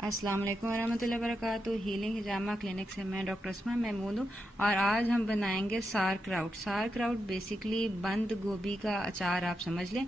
अस्सलाम वालेकुम वरहमतुल्लाहि वबरकातुहू। हीलिंग हिजामा क्लिनिक से मैं डॉक्टर अस्मा महमूद हूँ और आज हम बनाएंगे सारक्राउट। सारक्राउट बेसिकली बंद गोभी का अचार आप समझ लें।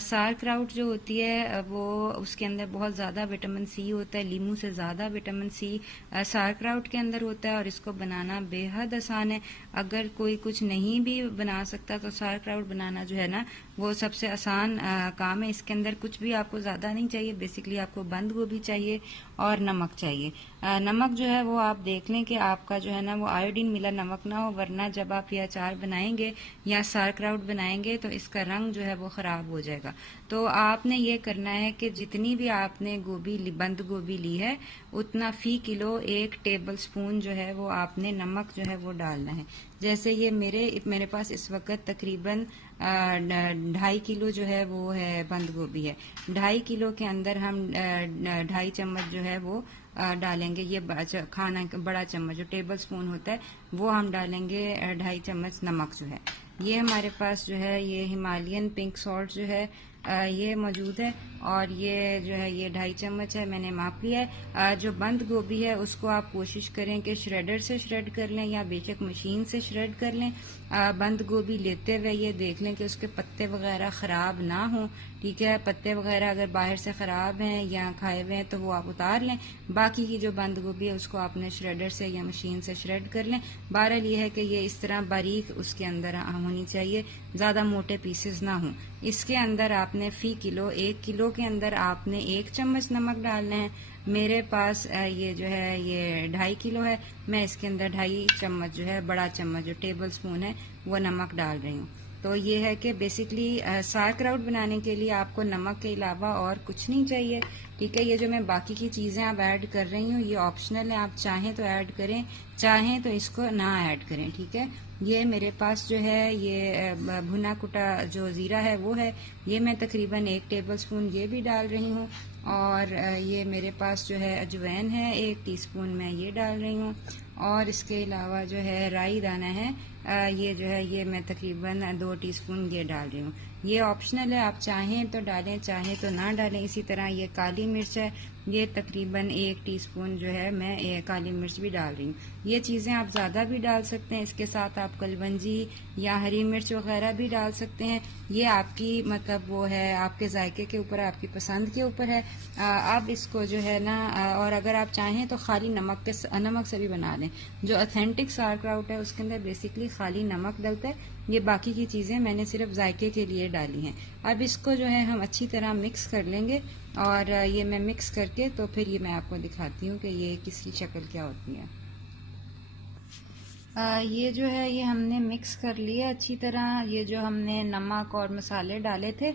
सारक्राउट जो होती है वो उसके अंदर बहुत ज़्यादा विटामिन सी होता है, लीमू से ज़्यादा विटामिन सी सारक्राउट के अंदर होता है और इसको बनाना बेहद आसान है। अगर कोई कुछ नहीं भी बना सकता तो सारक्राउट बनाना जो है ना वो सबसे आसान काम है। इसके अंदर कुछ भी आपको ज़्यादा नहीं चाहिए, बेसिकली आपको बंद गोभी चाहिए और नमक चाहिए। नमक जो है वो आप देख लें कि आपका जो है ना वो आयोडीन मिला नमक ना हो, वरना जब आप ये अचार बनाएंगे या सारक्राउट बनाएंगे तो इसका रंग जो है वो ख़राब हो जाएगा। तो आपने ये करना है कि जितनी भी आपने बंद गोभी ली है उतना फी किलो 1 टेबल स्पून जो है वो आपने नमक जो है वो डालना है। जैसे ये मेरे पास इस वक्त तकरीबन 2.5 किलो जो है वो है बंद गोभी है। 2.5 किलो के अंदर हम 2.5 चम्मच जो है वो डालेंगे। ये खाना बड़ा चम्मच जो टेबल स्पून होता है वो हम डालेंगे 2.5 चम्मच नमक जो है। ये हमारे पास जो है ये हिमालयन पिंक सॉल्ट जो है ये मौजूद है और ये जो है ये 2.5 चम्मच है, मैंने माप लिया है। जो बंद गोभी है उसको आप कोशिश करें कि श्रेडर से श्रेड कर लें या बेशक मशीन से श्रेड कर लें। बंद गोभी लेते हुए ये देख लें कि उसके पत्ते वगैरह ख़राब ना हों, ठीक है। पत्ते वगैरह अगर बाहर से ख़राब हैं या खाए हुए हैं तो वो आप उतार लें। बाकी की जो बंद गोभी है उसको आपने श्रेडर से या मशीन से श्रेड कर लें। बहरहाल ये है कि ये इस तरह बारीक उसके अंदर होनी चाहिए, ज़्यादा मोटे पीसेस ना हों। इसके अंदर आपने फी किलो 1 किलो के अंदर आपने 1 चम्मच नमक डालना है। मेरे पास ये जो है ये 2.5 किलो है, मैं इसके अंदर 2.5 चम्मच जो है बड़ा चम्मच जो टेबल स्पून है वो नमक डाल रही हूँ। तो ये है कि बेसिकली सारक्राउट बनाने के लिए आपको नमक के अलावा और कुछ नहीं चाहिए, ठीक है। ये जो मैं बाकी की चीज़ें अब ऐड कर रही हूँ ये ऑप्शनल है, आप चाहें तो ऐड करें, चाहें तो इसको ना ऐड करें, ठीक है। ये मेरे पास जो है ये भुना कुटा जो ज़ीरा है वो है, ये मैं तकरीबन 1 टेबल स्पून ये भी डाल रही हूँ। और ये मेरे पास जो है अजवैन है 1 टीस्पून मैं ये डाल रही हूँ। और इसके अलावा जो है राई दाना है ये जो है ये मैं तकरीबन 2 टीस्पून ये डाल रही हूँ। ये ऑप्शनल है, आप चाहें तो डालें चाहें तो ना डालें। इसी तरह ये काली मिर्च है, ये तकरीबन 1 टीस्पून जो है मैं काली मिर्च भी डाल रही हूँ। ये चीज़ें आप ज़्यादा भी डाल सकते हैं, इसके साथ आप कलवंजी या हरी मिर्च वगैरह भी डाल सकते हैं। ये आपकी मतलब वो है आपके जायके के ऊपर, आपकी पसंद के ऊपर है। आप इसको जो है ना और अगर आप चाहें तो खाली नमक से भी बना लें। जो ऑथेंटिक सारक्राउट है उसके अंदर बेसिकली खाली नमक डलता है। ये बाकी की चीज़ें मैंने सिर्फ जायके के लिए डाली हैं। अब इसको जो है हम अच्छी तरह मिक्स कर लेंगे और ये मैं मिक्स करके तो फिर ये मैं आपको दिखाती हूँ कि ये किसकी शक्ल क्या होती है। ये जो है ये हमने मिक्स कर लिया अच्छी तरह। ये जो हमने नमक और मसाले डाले थे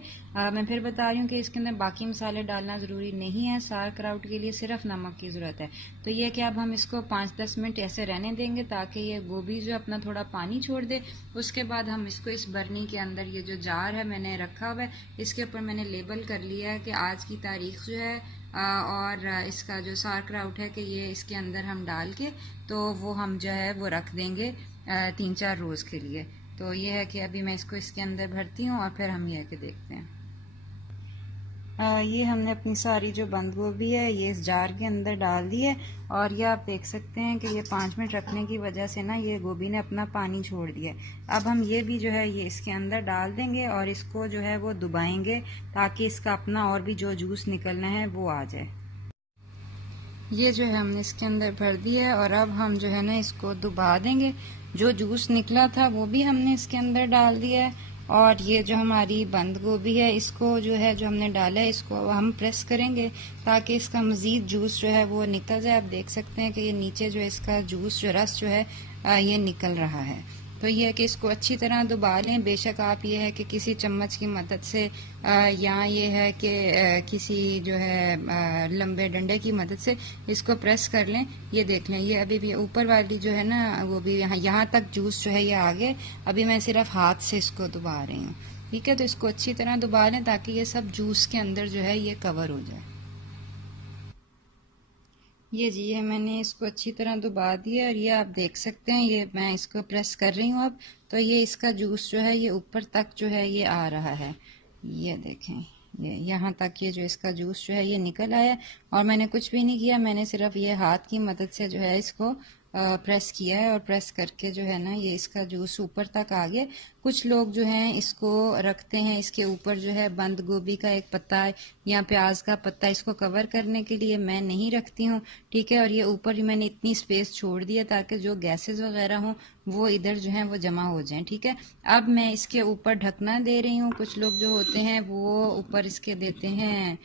मैं फिर बता रही हूँ कि इसके अंदर बाकी मसाले डालना ज़रूरी नहीं है, सारक्राउट के लिए सिर्फ नमक की ज़रूरत है। तो ये कि अब हम इसको 5-10 मिनट ऐसे रहने देंगे ताकि ये गोभी जो अपना थोड़ा पानी छोड़ दे। उसके बाद हम इसको इस बर्नी के अंदर ये जो जार है मैंने रखा हुआ है इसके ऊपर मैंने लेबल कर लिया है कि आज की तारीख जो है और इसका जो सारक्राउट है कि ये इसके अंदर हम डाल के तो वो हम जो है वो रख देंगे 3-4 रोज़ के लिए। तो ये है कि अभी मैं इसको इसके अंदर भरती हूँ और फिर हम ये के देखते हैं। ये हमने अपनी सारी जो बंद गोभी है ये इस जार के अंदर डाल दी है और ये आप देख सकते हैं कि ये 5 मिनट रखने की वजह से ना ये गोभी ने अपना पानी छोड़ दिया है। अब हम ये भी जो है ये इसके अंदर डाल देंगे और इसको जो है वो दुबाएंगे ताकि इसका अपना और भी जो जूस निकलना है वो आ जाए। ये जो है हमने इसके अंदर भर दिया है और अब हम जो है ना इसको दुबा देंगे। जो जूस निकला था वो भी हमने इसके अंदर डाल दिया है और ये जो हमारी बंद गोभी है इसको जो है जो हमने डाला है इसको हम प्रेस करेंगे ताकि इसका मज़ीद जूस जो है वो निकल जाए। आप देख सकते हैं कि ये नीचे जो इसका जूस जो रस जो है ये निकल रहा है। तो ये है कि इसको अच्छी तरह दुबा लें। बेशक आप ये है कि किसी चम्मच की मदद से या ये है कि किसी जो है लंबे डंडे की मदद से इसको प्रेस कर लें। ये देख लें ये अभी भी ऊपर वाली जो है ना वो भी यहाँ तक जूस जो है ये आ गए। अभी मैं सिर्फ हाथ से इसको दुबा रही हूँ, ठीक है। तो इसको अच्छी तरह दुबा लें ताकि ये सब जूस के अंदर जो है ये कवर हो जाए। ये जी ये मैंने इसको अच्छी तरह दुबा दिया और ये आप देख सकते हैं ये मैं इसको प्रेस कर रही हूँ अब। तो ये इसका जूस जो है ये ऊपर तक जो है ये आ रहा है, ये देखें ये यहाँ तक ये जो इसका जूस जो है ये निकल आया, और मैंने कुछ भी नहीं किया, मैंने सिर्फ ये हाथ की मदद से जो है इसको प्रेस किया है, और प्रेस करके जो है ना ये इसका जूस ऊपर तक आ गया। कुछ लोग जो हैं इसको रखते हैं, इसके ऊपर जो है बंद गोभी का एक पत्ता या प्याज का पत्ता इसको कवर करने के लिए, मैं नहीं रखती हूँ, ठीक है। और ये ऊपर ही मैंने इतनी स्पेस छोड़ दिया ताकि जो गैसेस वगैरह हों वो इधर जो है वो जमा हो जाएं, ठीक है। अब मैं इसके ऊपर ढकना दे रही हूँ। कुछ लोग जो होते हैं वो ऊपर इसके देते हैं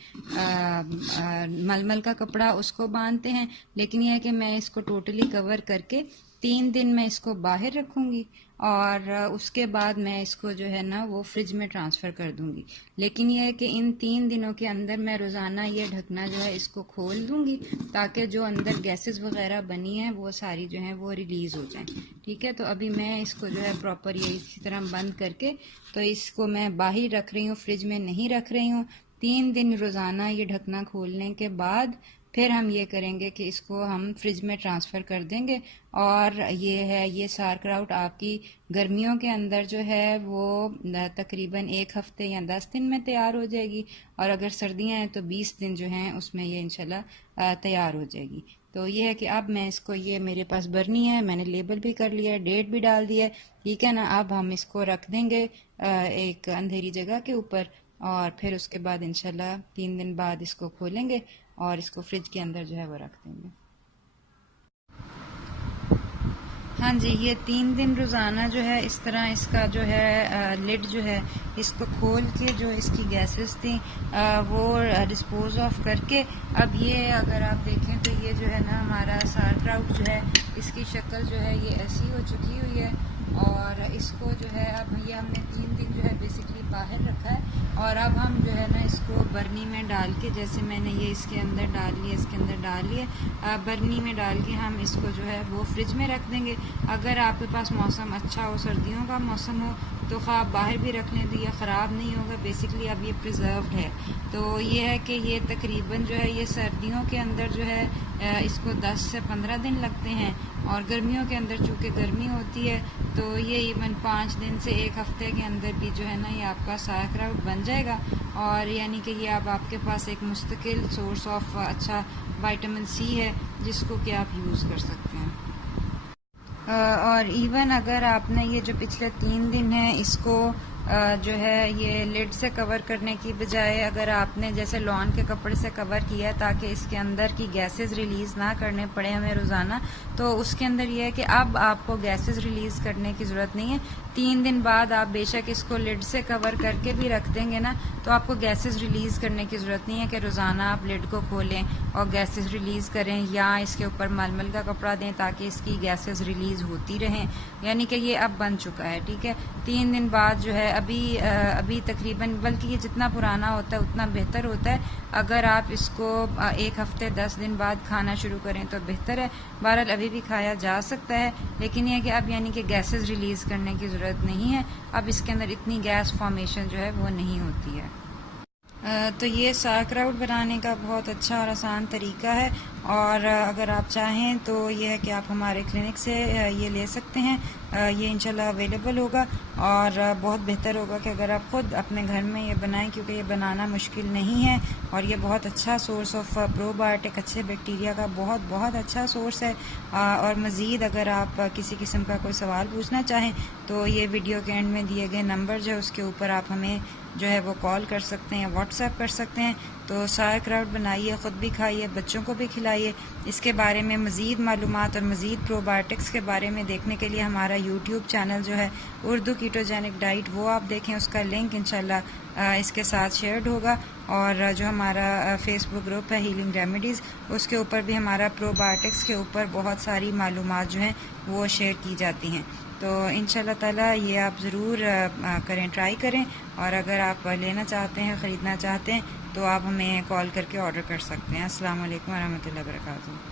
मलमल का कपड़ा, उसको बांधते हैं, लेकिन यह है कि मैं इसको टोटली कवर करके 3 दिन मैं इसको बाहर रखूंगी, और उसके बाद मैं इसको जो है ना वो फ्रिज में ट्रांसफ़र कर दूंगी। लेकिन यह है कि इन 3 दिनों के अंदर मैं रोज़ाना ये ढकना जो है इसको खोल दूंगी, ताकि जो अंदर गैसेस वगैरह बनी है वो सारी जो है वो रिलीज़ हो जाए, ठीक है। तो अभी मैं इसको जो है प्रॉपर ये इसी तरह बंद करके, तो इसको मैं बाहर रख रही हूँ, फ्रिज में नहीं रख रही हूँ। 3 दिन रोज़ाना ये ढकना खोलने के बाद फिर हम ये करेंगे कि इसको हम फ्रिज में ट्रांसफ़र कर देंगे। और ये सारक्राउट आपकी गर्मियों के अंदर जो है वो तकरीबन 1 हफ्ते या 10 दिन में तैयार हो जाएगी, और अगर सर्दियां हैं तो 20 दिन जो हैं उसमें ये इंशाल्लाह तैयार हो जाएगी। तो ये है कि अब मैं इसको, ये मेरे पास बरनी है, मैंने लेबल भी कर लिया है, डेट भी डाल दी है, ठीक है ना। अब हम इसको रख देंगे एक अंधेरी जगह के ऊपर, और फिर उसके बाद इंशाल्लाह 3 दिन बाद इसको खोलेंगे और इसको फ्रिज के अंदर जो है वो रख देंगे। हाँ जी, ये 3 दिन रोज़ाना जो है इस तरह इसका जो है लिड जो है इसको खोल के जो इसकी गैसेस थी वो डिस्पोज ऑफ करके, अब ये अगर आप देखें तो ये जो है ना हमारा सारक्राउट जो है इसकी शक्ल जो है ये ऐसी हो चुकी हुई है, और इसको जो है अब ये हमने 3 दिन जो है बेसिकली बाहर रखा है, और अब हम जो है ना इसको बर्नी में डाल के, जैसे मैंने ये इसके अंदर डाल लिया, इसके अंदर डाल लिए, बर्नी में डाल के हम इसको जो है वो फ्रिज में रख देंगे। अगर आपके पास मौसम अच्छा हो, सर्दियों का मौसम हो, तो आप बाहर भी रख लें तो ये ख़राब नहीं होगा, बेसिकली अब ये प्रिजर्व्ड है। तो ये है कि ये तकरीबन जो है ये सर्दियों के अंदर जो है इसको 10 से 15 दिन लगते हैं, और गर्मियों के अंदर चूँकि गर्मी होती है तो ये इवन 5 दिन से 1 हफ्ते के अंदर भी जो है ना ये आपका सारक्राउट बन जाएगा, और यानी कि ये अब आपके पास एक मुस्तकिल सोर्स ऑफ अच्छा विटामिन सी है जिसको कि आप यूज़ कर सकते हैं। और इवन अगर आपने ये जो पिछले 3 दिन हैं इसको जो है ये लिड से कवर करने की बजाय अगर आपने जैसे लॉन के कपड़े से कवर किया ताकि इसके अंदर की गैसेस रिलीज़ ना करने पड़े हमें रोज़ाना, तो उसके अंदर ये है कि अब आपको गैसेस रिलीज़ करने की ज़रूरत नहीं है। 3 दिन बाद आप बेशक इसको लिड से कवर करके भी रख देंगे ना, तो आपको गैसेस रिलीज़ करने की ज़रूरत नहीं है कि रोज़ाना आप लिड को खोलें और गैसेस रिलीज़ करें, या इसके ऊपर मलमल का कपड़ा दें ताकि इसकी गैसेस रिलीज़ होती रहें। यानी कि ये अब बन चुका है, ठीक है। 3 दिन बाद जो है अभी तकरीबन, बल्कि ये जितना पुराना होता है उतना बेहतर होता है। अगर आप इसको 1 हफ्ते 10 दिन बाद खाना शुरू करें तो बेहतर है। बहरहाल अभी भी खाया जा सकता है, लेकिन यह कि अब यानी कि गैसेस रिलीज़ करने की ज़रूरत नहीं है, अब इसके अंदर इतनी गैस फॉर्मेशन जो है वो नहीं होती है। तो ये सारक्राउट बनाने का बहुत अच्छा और आसान तरीका है, और अगर आप चाहें तो ये है कि आप हमारे क्लिनिक से ये ले सकते हैं। ये इंशाल्लाह अवेलेबल होगा, और बहुत बेहतर होगा कि अगर आप ख़ुद अपने घर में ये बनाएं, क्योंकि ये बनाना मुश्किल नहीं है, और ये बहुत अच्छा सोर्स ऑफ प्रोबायोटिक अच्छे बैक्टीरिया का बहुत बहुत अच्छा सोर्स है। और मज़ीद अगर आप किसी किस्म का कोई सवाल पूछना चाहें तो ये वीडियो के एंड में दिए गए नंबर जो है उसके ऊपर आप हमें जो है वो कॉल कर सकते हैं, व्हाट्सएप कर सकते हैं। तो सारक्राउट बनाइए, ख़ुद भी खाइए, बच्चों को भी खिलाइए। इसके बारे में मज़ीद मालूमात और मज़ीद प्रोबायोटिक्स के बारे में देखने के लिए हमारा यूट्यूब चैनल जो है उर्दू कीटोजेनिक डाइट, वो आप देखें, उसका लिंक इंशाल्लाह इसके साथ शेयर्ड होगा। और जो हमारा फेसबुक ग्रुप है हीलिंग रेमेडीज़, उसके ऊपर भी हमारा प्रोबायोटिक्स के ऊपर बहुत सारी मालूमात जो हैं वो शेयर की जाती हैं। तो इंशाल्लाह ताला ये आप ज़रूर करें, ट्राई करें, और अगर आप लेना चाहते हैं, ख़रीदना चाहते हैं, तो आप हमें कॉल करके ऑर्डर कर सकते हैं। अस्सलाम वालेकुम व रहमतुल्लाहि व बरकातुहू।